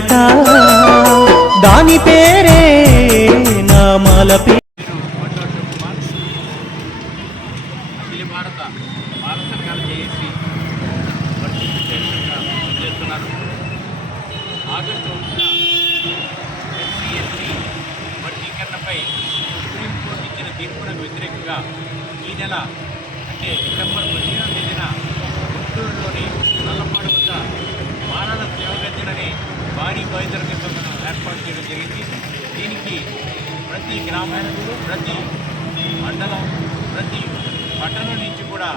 ఉందట, దాని పేరే నామాల పేరు. అఖిల భారత బాల సంఘాల జేఏసీ చేస్తున్నారు. ఆగస్టు 1న ఎస్సీ వర్గీకరణపై సుప్రీంకోర్టు ఇచ్చిన తీర్పునకు వ్యతిరేకంగా ఈ నెల అంటే డిసెంబర్ 15వ తేదీన గుంటూరులోని నల్లపాడు వద్ద మానవ సేవగర్జనని భారీ బహిరంగ సభను ఏర్పాటు చేయడం జరిగింది. దీనికి ప్రతి గ్రామాలకు, ప్రతి మండలం, ప్రతి పట్టణం నుంచి కూడా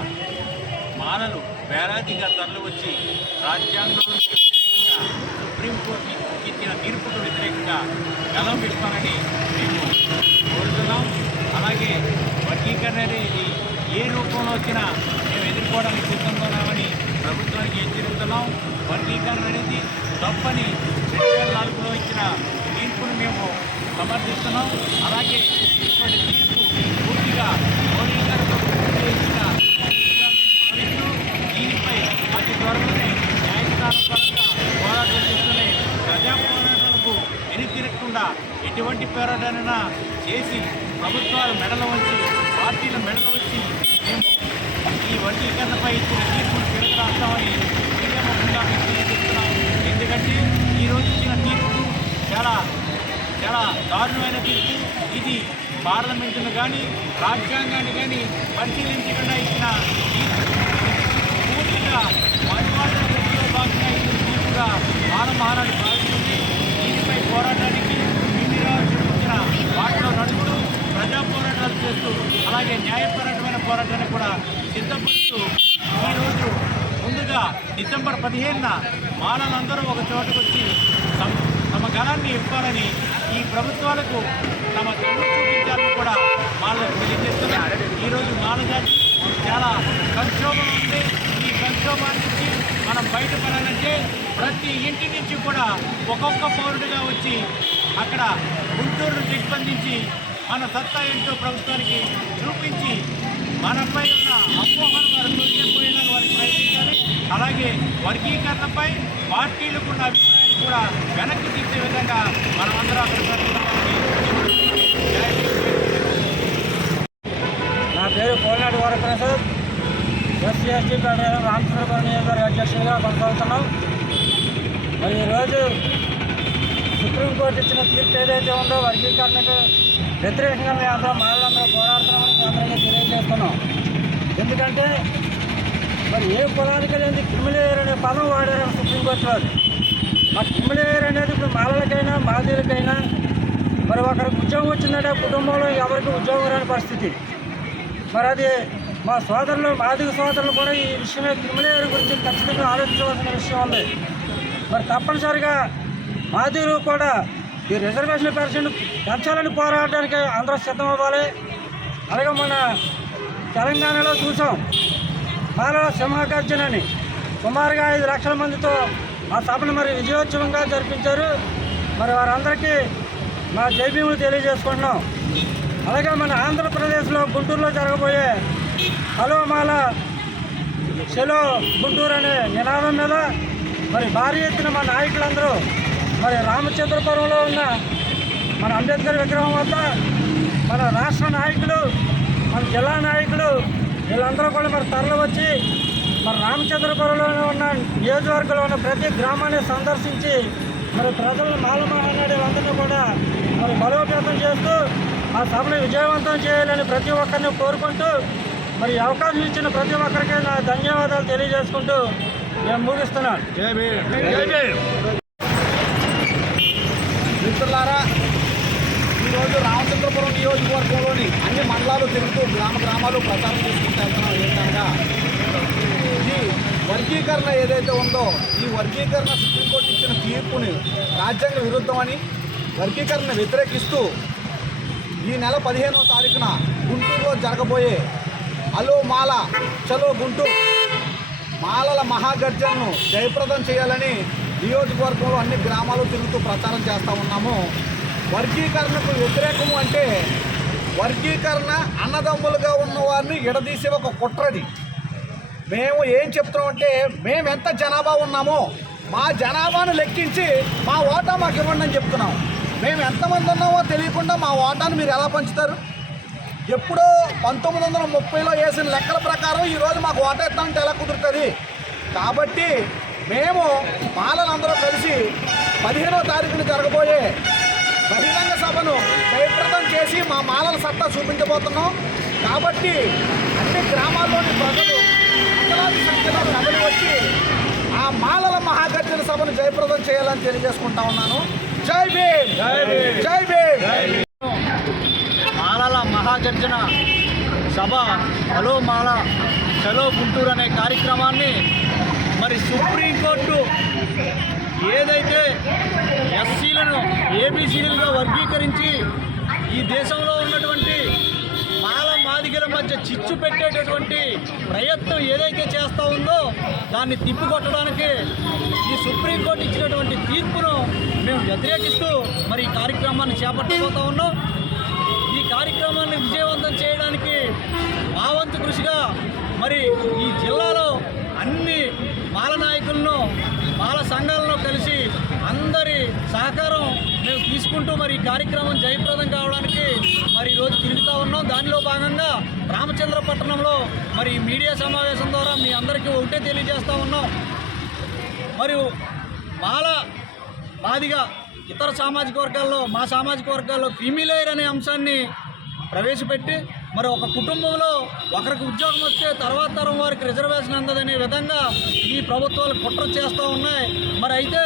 మాలలు వేలాదిగా తరలి వచ్చి రాజ్యాంగంలో వ్యతిరేకంగా సుప్రీంకోర్టు ఇచ్చిన తీర్పుకు వ్యతిరేకంగా గలం విప్పాలని మేము కోరుతున్నాం. అలాగే వర్గీకరణ అనేది ఏ రూపంలో వచ్చినా మేము ఎదుర్కోవడానికి సిద్ధంగా ఉన్నామని ప్రభుత్వానికి హెచ్చరిస్తున్నాం. వర్గీకరణ అనేది తప్పని 2004లో ఇచ్చిన తీర్పును మేము సమర్థిస్తున్నాం. అలాగే ఇప్పటి తీర్పు పూర్తిగా మోడీ గారు ఇచ్చిన భావిస్తూ దీనిపై అతి త్వరలోనే న్యాయస్థానం పరంగా పోరాటం చేస్తూనే ప్రజా పోరాటాలకు వెనుతిరగకుండా ఎటువంటి పోరాటానైనా చేసి ప్రభుత్వాలు మెడలు వచ్చి, పార్టీల మెడలు వచ్చి మేము ఈ వర్గీకరణపై ఇచ్చిన తీర్పును తిరగ రాస్తామని క్రియాముఖంగా మేము చెప్తున్నాం. ఎందుకంటే ఈరోజు ఇచ్చిన తీర్పు చాలా దారుణమైన తీర్పు. ఇది పార్లమెంటును కానీ రాజ్యాంగాన్ని కానీ పరిశీలించకుండా ఇచ్చిన పూర్తిగా పరిపాలన ప్రక్రియలో భాగంగా ఇచ్చిన తీర్పుగా మహానాడు భావిస్తుంది. దీనిపై పోరాటానికి ఇన్ని రోజులు ఇచ్చిన వాటిలో నడుపుతూ ప్రజా పోరాటాలు చేస్తూ అలాగే న్యాయపరమైన పోరాటాన్ని కూడా సిద్ధపడుతూ ఈరోజు ముందుగా డిసెంబర్ 15న మానవులందరూ ఒక చోటుకు వచ్చి తమ గణాన్ని ఇవ్వాలని, ఈ ప్రభుత్వాలకు తమ తమ్ముడు చూపించాలని కూడా వాళ్ళకు తెలియజేస్తున్నారు. ఈరోజు మానవజాతి చాలా సంక్షోభం ఉంది. ఈ సంక్షోభాన్ని నుంచి మనం బయటపడాలంటే ప్రతి ఇంటి నుంచి కూడా ఒక్కొక్క పౌరుడిగా వచ్చి అక్కడ గుంటూరును దిగ్బంధించి మన సత్తా ఏంటో ప్రభుత్వానికి చూపించి మనపై ఉన్న అపోహను వారు తొలగిపోయేలా వారికి ప్రయత్నించాలి. అలాగే వర్గీకరణపై పార్టీలకు ఉన్న అభిప్రాయాన్ని కూడా వెనక్కి తీసే విధంగా మనమందరం అక్కడ. నా పేరు Kolanati Varaprasad, SC ST federation Ramachandrapuram నియోజకవర్గ అధ్యక్షుడిగా కొనసాగుతున్నాం. మరి ఈరోజు సుప్రీంకోర్టు ఇచ్చిన తీర్పు ఏదైతే ఉందో వర్గీకరణకు వ్యతిరేకంగా మేము అందరం మహిళలందరూ పోరాడుతున్నామని అందరికీ తెలియజేస్తున్నాం. ఎందుకంటే మరి ఏ కులానికి అనేది క్రిమిలేయర్ అనే పదం వాడారు సుప్రీంకోర్టు వారు. ఆ క్రిమిలేయర్ అనేది ఇప్పుడు మాలలకైనా మాదిలకైనా మరి ఒకరికి ఉద్యోగం వచ్చిందంటే కుటుంబంలో ఎవరికి ఉద్యోగం రాని పరిస్థితి. మరి అది మా సోదరులు, మాదిగ సోదరులు కూడా ఈ విషయమే క్రిమిలేయర్ గురించి ఖచ్చితంగా ఆలోచించవలసిన విషయం ఉంది. మరి తప్పనిసరిగా మాదిగలు కూడా ఈ రిజర్వేషన్ పెంచాలని పోరాడడానికి అందరూ సిద్ధం అవ్వాలి. అలాగే మన తెలంగాణలో చూసాం మాలల సింహగర్జనని సుమారుగా 5 లక్షల మందితో ఆ సభను మరి విజయోత్సవంగా జరిపించారు. మరి వారందరికీ మా జైభీములు తెలియజేసుకుంటున్నాం. అలాగే మన ఆంధ్రప్రదేశ్లో గుంటూరులో జరగబోయే హలో మాల చెలో గుంటూరు అనే నినాదం మీద మరి భారీ ఎత్తున మా నాయకులందరూ మరి రామచంద్రపురంలో ఉన్న మన అంబేద్కర్ విగ్రహం వద్ద మన రాష్ట్ర నాయకులు, మన జిల్లా నాయకులు వీళ్ళందరూ కూడా మరి తరలి వచ్చి మరి రామచంద్రపురంలో ఉన్న నియోజకవర్గంలో ఉన్న ప్రతి గ్రామాన్ని సందర్శించి మరి ప్రజలను మాల మహానాడు అందరినీ కూడా మరి బలోపేతం చేస్తూ ఆ సభను విజయవంతం చేయాలని ప్రతి ఒక్కరిని కోరుకుంటూ మరి అవకాశం ఇచ్చిన ప్రతి ఒక్కరికి నా ధన్యవాదాలు తెలియజేసుకుంటూ నేను ముగిస్తున్నాను. మిత్రులారా, ఈరోజు రామచంద్రపురం నియోజకవర్గంలోని అన్ని మండలాలు తిరుగుతూ గ్రామాలు ప్రచారం చేసుకుంటూ వెళ్తున్నాం. ఏంటనగా ఈ వర్గీకరణ ఏదైతే ఉందో ఈ వర్గీకరణ సుప్రీంకోర్టు ఇచ్చిన తీర్పుని రాజ్యాంగ విరుద్ధమని వర్గీకరణ వ్యతిరేకిస్తూ ఈ నెల 15వ తారీఖున గుంటూరులో జరగబోయే హలో మాల చలో గుంటూరు మాలల మహాగర్జనను జయప్రదం చేయాలని నియోజకవర్గంలో అన్ని గ్రామాలు తిరుగుతూ ప్రచారం చేస్తూ ఉన్నాము. వర్గీకరణకు వ్యతిరేకము అంటే వర్గీకరణ అన్నదమ్ములుగా ఉన్న వారిని ఎడదీసే ఒక కుట్రది. మేము ఏం చెప్తున్నామంటే మేము ఎంత జనాభా ఉన్నామో మా జనాభాను లెక్కించి మా ఓటా మాకు ఇవ్వండి అని చెప్తున్నాం. మేము ఎంతమంది ఉన్నామో తెలియకుండా మా ఓటాను మీరు ఎలా పంచుతారు? ఎప్పుడో 1930లో వేసిన లెక్కల ప్రకారం ఈరోజు మాకు ఓటా ఇస్తామంటే ఎలా కుదురుతుంది? కాబట్టి మేము మాలలందరూ కలిసి 15వ తారీఖున జరగబోయే బహిరంగ సభను జయప్రదం చేసి మా మాలల సత్తా చూపించబోతున్నాం. కాబట్టి అన్ని గ్రామాల్లోని ప్రజలు వందలాది సంఖ్యలో కథలు వచ్చి ఆ మాలల మహాగర్జన సభను జయప్రదం చేయాలని తెలియజేసుకుంటా ఉన్నాను. జై భీమ్, జై భీమ్. మాలల మహాగర్జన సభ హలో మాల చలో గుంటూరు అనే కార్యక్రమాన్ని మరి సుప్రీంకోర్టు ఏదైతే ఎస్సీలను ఏబీసీలుగా వర్గీకరించి ఈ దేశంలో ఉన్నటువంటి మాల మాదిగల మధ్య చిచ్చు పెట్టేటటువంటి ప్రయత్నం ఏదైతే చేస్తూ ఉందో దాన్ని తిప్పికొట్టడానికి ఈ సుప్రీంకోర్టు ఇచ్చినటువంటి తీర్పును మేము వ్యతిరేకిస్తూ మరి ఈ కార్యక్రమాన్ని చేపట్టబోతూ ఉన్నాం. ఈ కార్యక్రమాన్ని విజయవంతం చేయడానికి మా వంతు కృషిగా మరి ఈ జిల్లాలో అన్ని మాల నాయకులను మాల సంఘాలను కలిసి అందరి సహకారం మేము తీసుకుంటూ మరి ఈ కార్యక్రమం జయప్రదం కావడానికి మరి ఈరోజు తిరుగుతూ ఉన్నాం. దానిలో భాగంగా రామచంద్రపట్నంలో మరి ఈ మీడియా సమావేశం ద్వారా మీ అందరికీ ఒకటే తెలియజేస్తూ ఉన్నాం. మరియు మాదిగా ఇతర సామాజిక వర్గాల్లో మా సామాజిక వర్గాల్లో క్రిమిలేయర్ అనే అంశాన్ని ప్రవేశపెట్టి మరి ఒక కుటుంబంలో ఒకరికి ఉద్యోగం వస్తే తర్వాత తరం వారికి రిజర్వేషన్ అందదనే విధంగా ఈ ప్రభుత్వాలు కుట్ర చేస్తూ ఉన్నాయి. మరి అయితే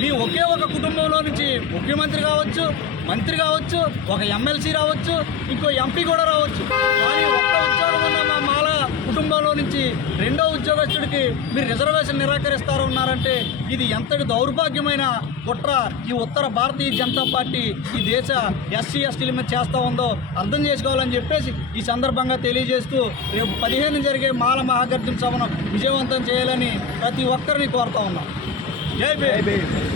మీ ఒకే ఒక కుటుంబంలో నుంచి ముఖ్యమంత్రి కావచ్చు, మంత్రి కావచ్చు, ఒక ఎమ్మెల్సీ రావచ్చు, ఇంకో ఎంపీ కూడా రావచ్చు. కానీ ఒక్క ఉద్యోగం ఉన్న మా మాల కుటుంబంలో నుంచి రెండో ఉద్యోగస్తుడికి మీరు రిజర్వేషన్ నిరాకరిస్తారు ఉన్నారంటే ఇది ఎంతటి దౌర్భాగ్యమైన కుట్ర ఈ ఉత్తర భారతీయ జనతా పార్టీ ఈ దేశ ఎస్సీ ఎస్టీల మీద చేస్తూ ఉందో అర్థం చేసుకోవాలని చెప్పేసి ఈ సందర్భంగా తెలియజేస్తూ రేపు 15 జరిగే మాల మహాగర్జన సభను విజయవంతం చేయాలని ప్రతి ఒక్కరిని కోరుతా ఉన్నాం. జై భీమ్.